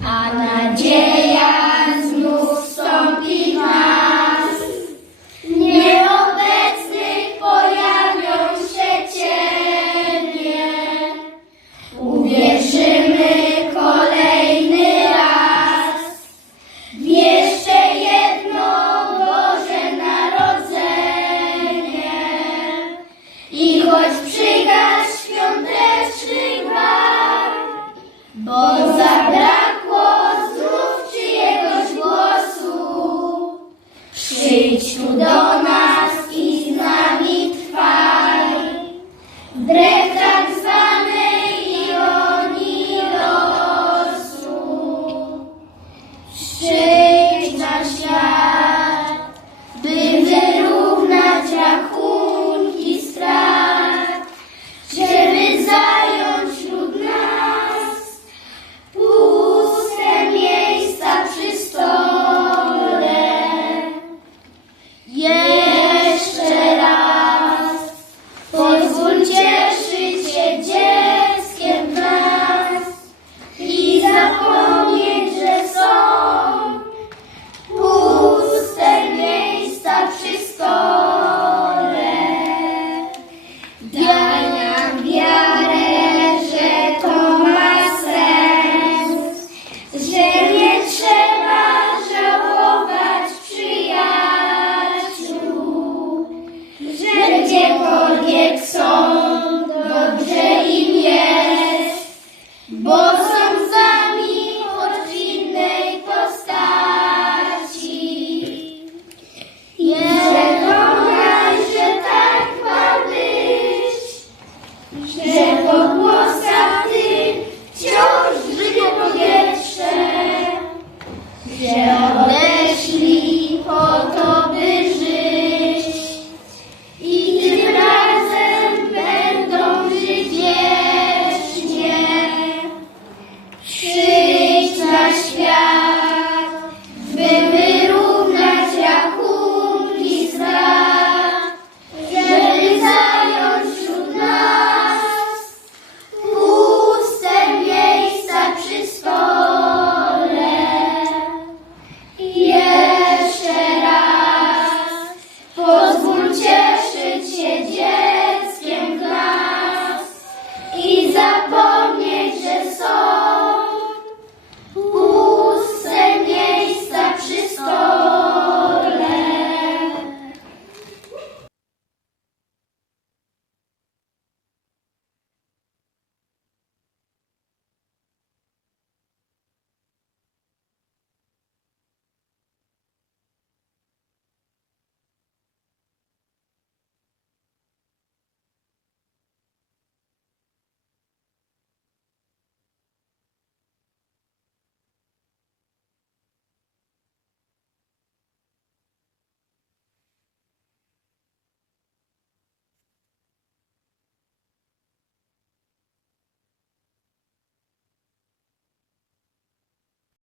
А надея